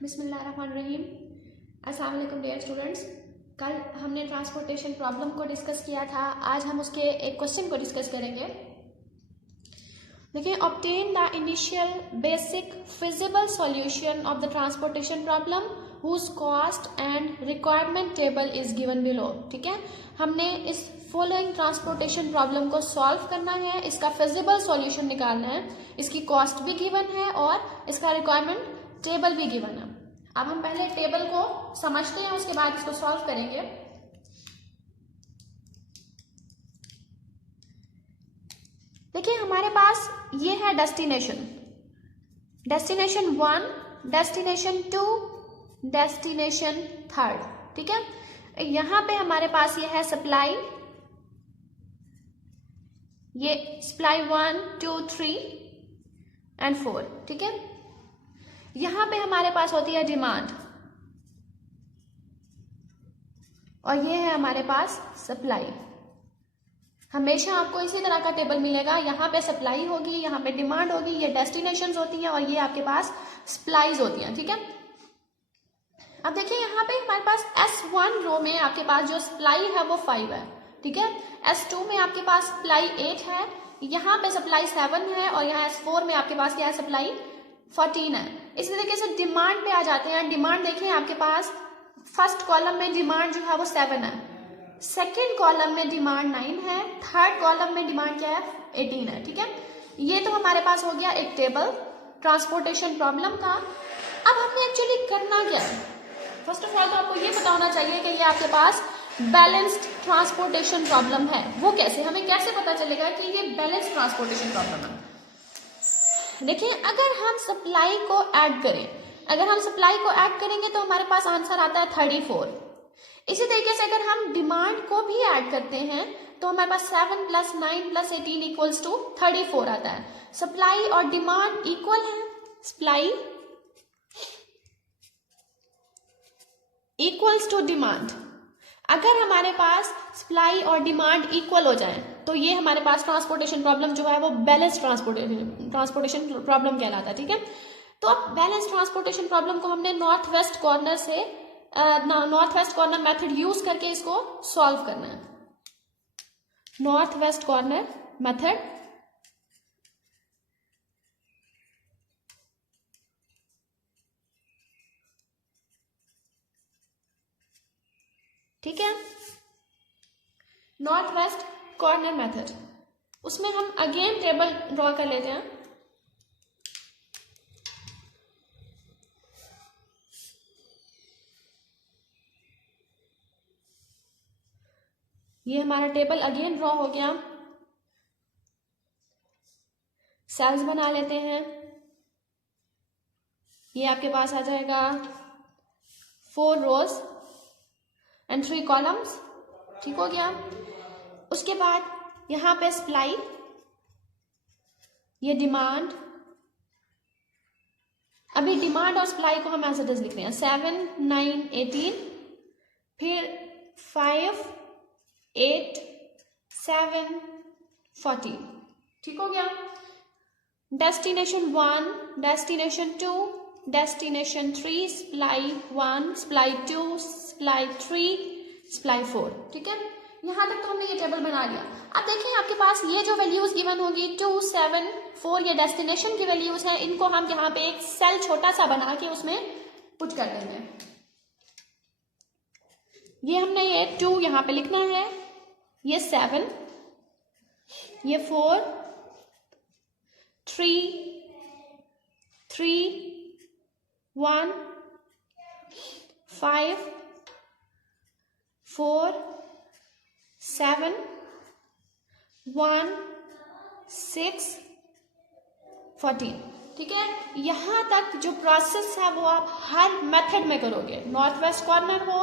बिस्मिल्लाहिर्रहमानिर्रहीम। अस्सलाम वालेकुम डियर स्टूडेंट्स। कल हमने ट्रांसपोर्टेशन प्रॉब्लम को डिस्कस किया था, आज हम उसके एक क्वेश्चन को डिस्कस करेंगे। देखिए, obtain the initial basic feasible solution of the transportation problem whose cost and requirement table is given below. ठीक है, हमने इस फॉलोइंग ट्रांसपोर्टेशन प्रॉब्लम को सॉल्व करना है, इसका फिजिबल सॉल्यूशन निकालना है, इसकी कॉस्ट भी गिवन है और इसका रिक्वायरमेंट टेबल भी गिवन है। अब हम पहले टेबल को समझते हैं, उसके बाद इसको सॉल्व करेंगे। देखिए, हमारे पास ये है डेस्टिनेशन 1, डेस्टिनेशन 2, डेस्टिनेशन 3। ठीक है, यहां पे हमारे पास ये है सप्लाई, ये सप्लाई 1, 2, 3 एंड 4। ठीक है, यहां पे हमारे पास होती है डिमांड और ये है हमारे पास सप्लाई। हमेशा आपको इसी तरह का टेबल मिलेगा, यहाँ पे सप्लाई होगी, यहाँ पे डिमांड होगी, ये डेस्टिनेशंस होती हैं और ये आपके पास सप्लाईज होती हैं। ठीक है, अब देखिए यहाँ पे हमारे पास S1 रो में आपके पास जो सप्लाई है वो 5 है। ठीक है, S2 में आपके पास सप्लाई 8 है, यहाँ पे सप्लाई 7 है और यहाँ S4 में आपके पास क्या है, सप्लाई 14 है। इसी तरीके से डिमांड पे आ जाते हैं। डिमांड देखिए, आपके पास फर्स्ट कॉलम में डिमांड जो है वो 7 है, सेकेंड कॉलम में डिमांड 9 है, थर्ड कॉलम में डिमांड क्या है, 18 है। ठीक है, ये तो हमारे पास हो गया एक टेबल ट्रांसपोर्टेशन प्रॉब्लम का। अब हमने एक्चुअली करना क्या है, फर्स्ट ऑफ ऑल तो आपको ये पता होना चाहिए कि ये आपके पास बैलेंस्ड ट्रांसपोर्टेशन प्रॉब्लम है। वो कैसे, हमें कैसे पता चलेगा कि ये बैलेंस्ड ट्रांसपोर्टेशन प्रॉब्लम है। देखिए, अगर हम सप्लाई को ऐड करेंगे तो हमारे पास आंसर आता है 34। इसी तरीके से अगर हम डिमांड को भी ऐड करते हैं तो हमारे पास 7 + 9 + 18 इक्वल्स टू 34 आता है। सप्लाई और डिमांड इक्वल है, सप्लाई इक्वल्स टू डिमांड। अगर हमारे पास सप्लाई और डिमांड इक्वल हो जाए तो ये हमारे पास ट्रांसपोर्टेशन प्रॉब्लम जो है वो बैलेंस ट्रांसपोर्टेशन प्रॉब्लम कहलाता है। ठीक है, तो अब बैलेंस ट्रांसपोर्टेशन प्रॉब्लम को हमने north west corner method use करके इसको सॉल्व करना है। नॉर्थ वेस्ट कॉर्नर मेथड, ठीक है, नॉर्थ वेस्ट कॉर्नर मेथड, उसमें हम अगेन टेबल ड्रॉ कर लेते हैं। ये हमारा टेबल अगेन ड्रॉ हो गया। सेल्स बना लेते हैं। ये आपके पास आ जाएगा 4 रोज एंड 3 कॉलम्स। ठीक हो गया, उसके बाद यहां पे सप्लाई, ये डिमांड। अभी डिमांड और सप्लाई को हम एज इट इज लिख रहे हैं, 7, 9, 18, फिर 5, 8, 7, 14। ठीक हो गया, destination 1, destination 2, destination 3, supply 1, supply 2, supply 3, supply 4। ठीक है, यहां तक तो हमने ये टेबल बना लिया। अब देखिए, आपके पास ये जो वैल्यूज गिवन होगी 2, 7, 4, ये डेस्टिनेशन की वैल्यूज हैं, इनको हम यहाँ पे एक सेल छोटा सा बना के उसमें पुट कर देंगे। ये हमने ये 2 यहाँ पे लिखना है, ये 7, ये 4, 3, 1, 5, 4, 7, 1, 6, 14। ठीक है, यहां तक जो प्रोसेस है वो आप हर मेथड में करोगे। नॉर्थ वेस्ट कॉर्नर हो,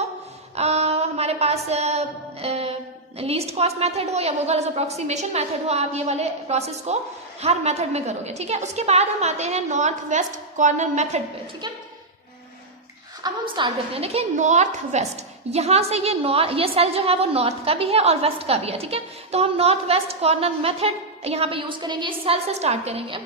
हमारे पास लीस्ट कॉस्ट मेथड हो या वोगल्स अप्रोक्सीमेशन मेथड हो, आप ये वाले प्रोसेस को हर मेथड में करोगे। ठीक है, उसके बाद हम आते हैं नॉर्थ वेस्ट कॉर्नर मेथड पे। ठीक है, अब हम स्टार्ट करते हैं। देखिए, नॉर्थ वेस्ट, यहां से ये सेल जो है वो नॉर्थ का भी है और वेस्ट का भी है। ठीक है, तो हम नॉर्थ वेस्ट कॉर्नर मेथड यहाँ पे यूज करेंगे, इस सेल से स्टार्ट करेंगे।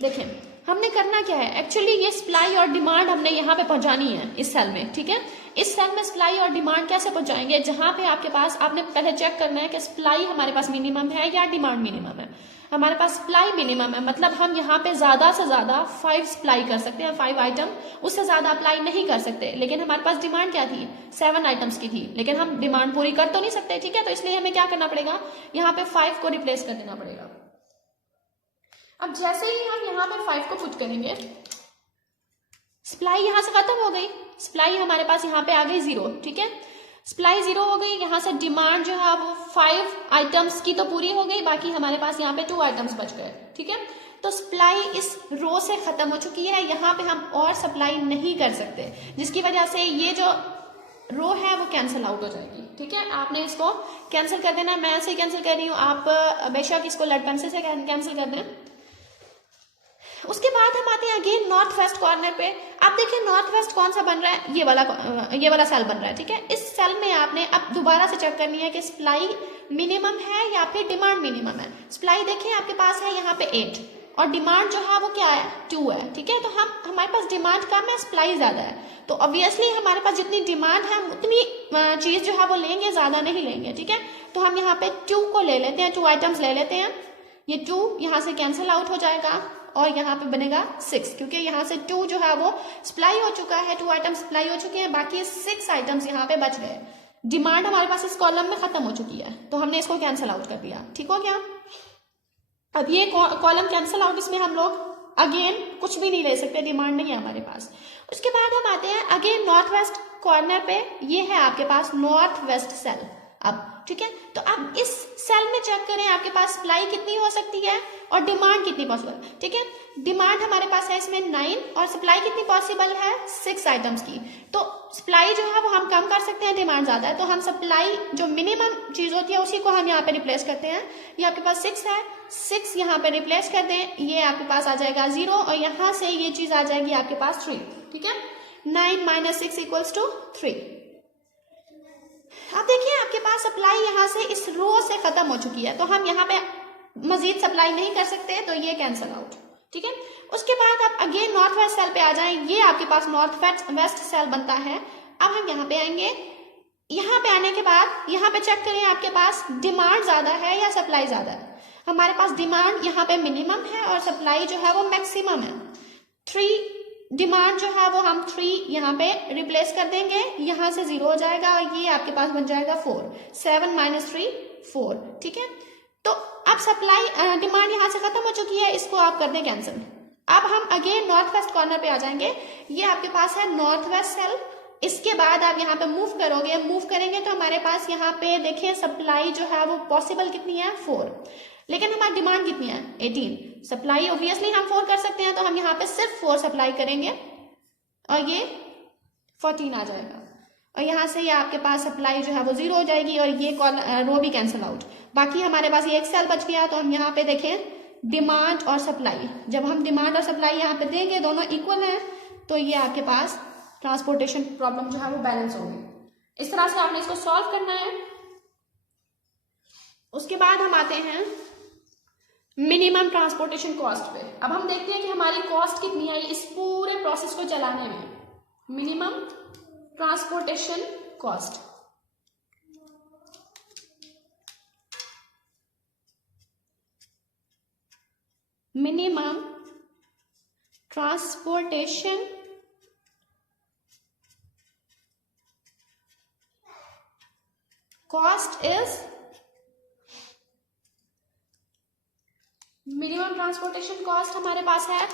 देखिए, हमने करना क्या है, एक्चुअली ये सप्लाई और डिमांड हमने यहाँ पे पहुंचानी है इस सेल में, ठीक है। इस सेल में सप्लाई और डिमांड कैसे पहुंचाएंगे, जहां पे आपके पास आपने पहले चेक करना है कि सप्लाई हमारे पास मिनिमम है या डिमांड मिनिमम है। हमारे पास सप्लाई मिनिमम है, मतलब हम यहाँ पे ज्यादा से ज्यादा 5 सप्लाई कर सकते हैं, 5 आइटम, उससे ज्यादा अप्लाई नहीं कर सकते। लेकिन हमारे पास डिमांड क्या थी, 7 आइटम्स की थी, लेकिन हम डिमांड पूरी कर तो नहीं सकते, ठीक है। तो इसलिए हमें क्या करना पड़ेगा, यहाँ पे 5 को रिप्लेस कर देना पड़ेगा। अब जैसे ही हम यहाँ पे 5 को पुट करेंगे, सप्लाई यहां से खत्म हो गई, सप्लाई हमारे पास यहाँ पे आ गई 0, ठीक है। सप्लाई 0 हो गई, यहाँ से डिमांड जो है वो 5 आइटम्स की तो पूरी हो गई, बाकी हमारे पास यहाँ पे 2 आइटम्स बच गए, ठीक है। तो सप्लाई इस रो से खत्म हो चुकी है, यहाँ पे हम और सप्लाई नहीं कर सकते, जिसकी वजह से ये जो रो है वो कैंसिल आउट हो जाएगी, ठीक है। आपने इसको कैंसिल कर देना, मैं ऐसे कैंसिल कर रही हूँ, आप बेशक इसको लेड पेंसिल से कैंसिल कर दें। उसके बाद हम आते हैं अगेन नॉर्थ वेस्ट कॉर्नर पे। आप देखिए नॉर्थ वेस्ट कौन सा बन रहा है, ये वाला सेल बन रहा है, ठीक है। इस सेल में आपने अब दोबारा से चेक करनी है कि सप्लाई मिनिमम है या फिर डिमांड मिनिमम है। सप्लाई देखिए आपके पास है यहाँ पे 8 और डिमांड जो है वो क्या है, 2 है, ठीक है। तो हमारे पास डिमांड कम है, सप्लाई ज्यादा है, तो ऑब्वियसली हमारे पास जितनी डिमांड है हम उतनी चीज जो है वो लेंगे, ज्यादा नहीं लेंगे, ठीक है। तो हम यहाँ पे 2 को ले लेते हैं, 2 आइटम्स ले लेते हैं, ये 2 यहाँ से कैंसिल आउट हो जाएगा और यहाँ पे बनेगा 6, क्योंकि यहाँ से 2 जो है वो सप्लाई हो चुका है, 2 आइटम सप्लाई हो चुके हैं, बाकी 6 आइटम्स यहाँ पे बच गए। डिमांड हमारे पास इस कॉलम में खत्म हो चुकी है, तो हमने इसको कैंसिल आउट कर दिया, ठीक हो गया। अब ये कॉलम कैंसिल आउट, इसमें हम लोग अगेन कुछ भी नहीं ले सकते, डिमांड नहीं है हमारे पास। उसके बाद हम आते हैं अगेन नॉर्थ वेस्ट कॉर्नर पे, ये है आपके पास नॉर्थ वेस्ट सेल। अब ठीक है, तो अब इस सेल में चेक करें आपके पास सप्लाई कितनी हो सकती है और डिमांड कितनी पॉसिबल, ठीक है। डिमांड हमारे पास है इसमें 9 और सप्लाई कितनी पॉसिबल है 6 आइटम्स की। तो सप्लाई जो है वो हम कम कर सकते हैं, डिमांड ज्यादा है, तो हम सप्लाई जो मिनिमम चीज होती है उसी को हम यहाँ पे रिप्लेस करते हैं। ये आपके पास 6 है, 6 यहाँ पे रिप्लेस कर दें, ये आपके पास आ जाएगा 0 और यहाँ से ये चीज आ जाएगी आपके पास 3, ठीक है। 9 - 6 = 3। अब देखिए आपके पास सप्लाई यहाँ से इस रो से खत्म हो चुकी है, तो हम यहाँ पे मजीद सप्लाई नहीं कर सकते, तो ये कैंसिल आउट, ठीक है। उसके बाद आप अगेन नॉर्थ वेस्ट सेल पे आ जाएं, ये आपके पास नॉर्थ वेस्ट सेल बनता है। अब हम यहाँ पे आएंगे, यहाँ पे आने के बाद यहाँ पे चेक करें आपके पास डिमांड ज्यादा है या सप्लाई ज्यादा है। हमारे पास डिमांड यहाँ पे मिनिमम है और सप्लाई जो है वो मैक्सिमम है। 3 डिमांड जो है वो हम 3 यहाँ पे रिप्लेस कर देंगे, यहाँ से 0 हो जाएगा और ये आपके पास बन जाएगा 4। 7 - 3 4, ठीक है। तो अब सप्लाई डिमांड यहाँ से खत्म हो चुकी है, इसको आप कर दें कैंसिल। अब हम अगेन नॉर्थ वेस्ट कॉर्नर पे आ जाएंगे, ये आपके पास है नॉर्थ वेस्ट सेल। इसके बाद आप यहाँ पे मूव करोगे, मूव करेंगे तो हमारे पास यहाँ पे देखिए सप्लाई जो है वो पॉसिबल कितनी है 4, लेकिन हमारी डिमांड कितनी है 18। सप्लाई ऑब्वियसली हम 4 कर सकते हैं, तो हम यहाँ पे सिर्फ 4 सप्लाई करेंगे और ये 14 आ जाएगा और यहाँ से ये आपके पास सप्लाई जो है वो 0 हो जाएगी और ये रो भी कैंसिल आउट। बाकी हमारे पास ये एक सेल बच गया, तो हम यहाँ पे देखें डिमांड और सप्लाई, जब हम डिमांड और सप्लाई यहाँ पे देंगे दोनों इक्वल हैं, तो ये आपके पास ट्रांसपोर्टेशन प्रॉब्लम जो है वो बैलेंस होगी। इस तरह से आपने इसको सॉल्व करना है। उसके बाद हम आते हैं मिनिमम ट्रांसपोर्टेशन कॉस्ट पे। अब हम देखते हैं कि हमारी कॉस्ट कितनी है इस पूरे प्रोसेस को चलाने में। Minimum transportation cost, minimum transportation cost is, minimum transportation cost हमारे पास है,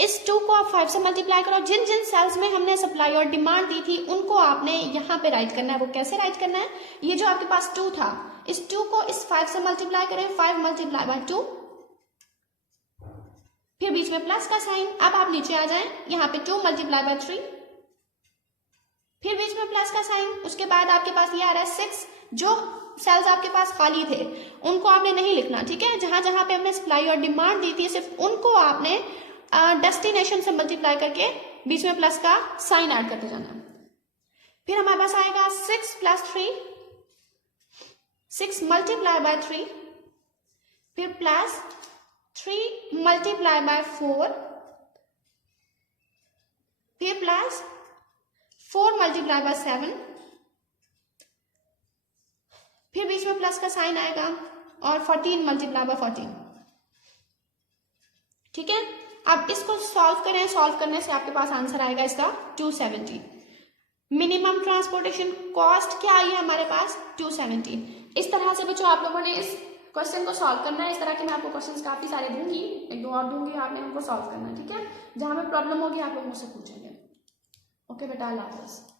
इस 2 को आप 5 से मल्टीप्लाई करो। जिन जिन सेल्स में हमने सप्लाई और डिमांड दी थी उनको आपने यहाँ पे राइट करना है। वो कैसे राइट करना है, ये जो आपके पास 2 था, इस 2 को इस 5 से मल्टीप्लाई करें, 5 × 2, फिर बीच में प्लस का साइन। अब आप नीचे आ जाएं, यहाँ पे 2 × 3, फिर बीच में प्लस का साइन। उसके बाद आपके पास ये आ रहा है 6। जो सेल्स आपके पास खाली थे उनको आपने नहीं लिखना, ठीक है। जहां जहां पे हमने सप्लाई और डिमांड दी थी सिर्फ उनको आपने डेस्टिनेशन से मल्टीप्लाई करके बीच में प्लस का साइन ऐड करते जाना। फिर हमारे पास आएगा 6 + 3, 6 × 3, फिर प्लस 3 × 4, मल्टीप्लाई बाय 7, फिर बीच में प्लस का साइन आएगा और 14 मल्टीप्लाई बाय 14। ठीक है, अब इसको सॉल्व करें, सॉल्व करने से आपके पास आंसर आएगा इसका 270। मिनिमम ट्रांसपोर्टेशन कॉस्ट क्या आई है हमारे पास 270। इस तरह से बच्चों आप लोगों ने इस क्वेश्चन को सॉल्व करना है। इस तरह के मैं आपको क्वेश्चंस काफी सारे दूंगी, एक दो और दूंगी, आपने उनको सॉल्व करना है। ठीक है, जहां में प्रॉब्लम होगी आप लोग मुझसे पूछेंगे। ओके बेटा, अल्लाह हाफिज़।